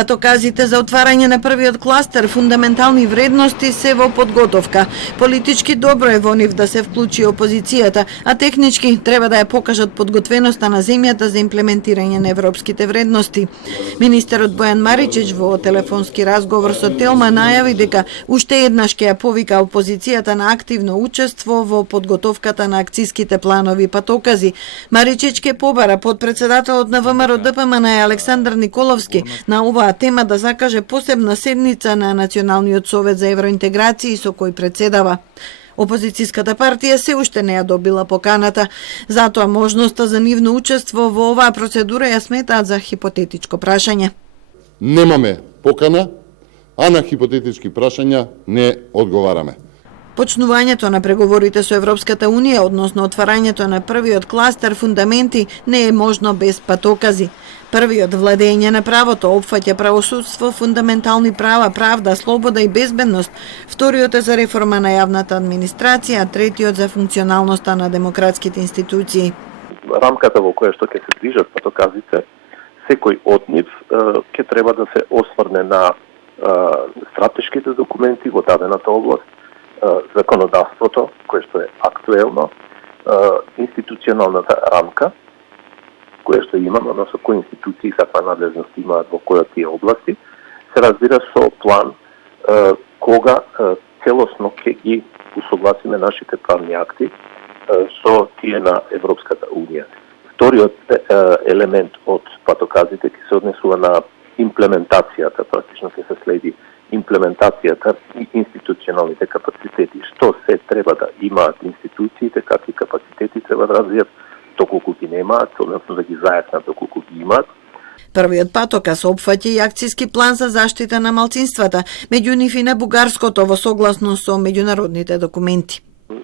Патоказите за отварање на првиот кластер фундаментални вредности се во подготовка. Политички добро е во нив да се вклучи опозицијата, а технички треба да ја покажат подготвеноста на земјата за имплементирање на европските вредности. Министерот Бојан Маричич во телефонски разговор со Телма најави дека уште еднаш ќе ја повика опозицијата на активно учество во подготовката на акциските планови патокази. Маричич ќе побара подпредседателот на ВМРО ДПМН Александар Николовски на оваа тема да закаже посебна седница на Националниот совет за евроинтеграција со кој председава. Опозицијската партија се уште не ја добила поканата, затоа можноста за нивно учество во оваа процедура ја сметаат за хипотетичко прашање. Немаме покана, а на хипотетички прашања не одговараме. Почнувањето на преговорите со Европската Унија, односно отварањето на првиот кластер фундаменти, не е можно без патокази. Првиот владење на правото опфаќа правосудство, фундаментални права, правда, слобода и безбедност. Вториот е за реформа на јавната администрација, а третиот за функционалноста на демократските институции. Рамката во која што ќе се движат патоказите, секој од нив ќе треба да се осврне на стратешките документи во дадената област, законодавството, кое што е актуелно, институционалната рамка, кое што имаме, односно кои институции каква надлежност имаат во која тие области, се разбира со план кога целосно ќе ги усогласиме нашите правни акти со тие на Европската Унија. Вториот елемент од патоказите ќе се однесува на имплементацијата, практично ќе се следи имплементацијата и институционалните капацитети. Што се треба да имаат институциите, какви капацитети треба да развијат, доколку ги немаат, односно да ги зајакнат доколку ги имаат. Првиот патоказ опфаќа и акциски план за заштита на малцинствата, меѓу нив и на бугарското во согласност со меѓународните документи.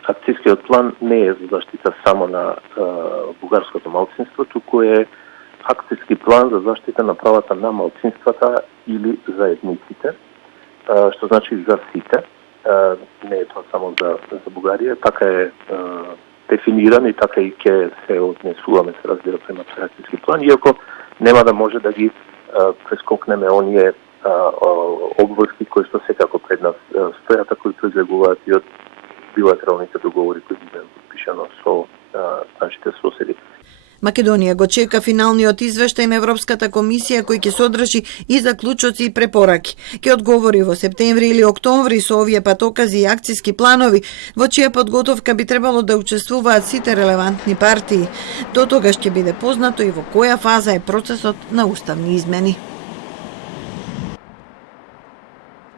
Акцискиот план не е за заштита само на бугарското малцинство, туку е акциски план за заштита на правата на малцинствата или заедниците, што значи за сите. Не е тоа само за Бугарија, така е дефиниран и така и ќе се однесуваме, се разбира, према акциски план, иако нема да може да ги прескокнеме оние обврски кои што секако пред нас стојат, кои произлегуваат и од билатералните договори кои ги беа подпишано со нашите соседи. Македонија го чека финалниот извештај на Европската комисија кој ќе содржи и заклучоци и препораки. Ќе одговори во септември или октомври со овие патокази и акциски планови, во чија подготовка би требало да учествуваат сите релевантни партии. До тогаш ќе биде познато и во која фаза е процесот на уставни измени.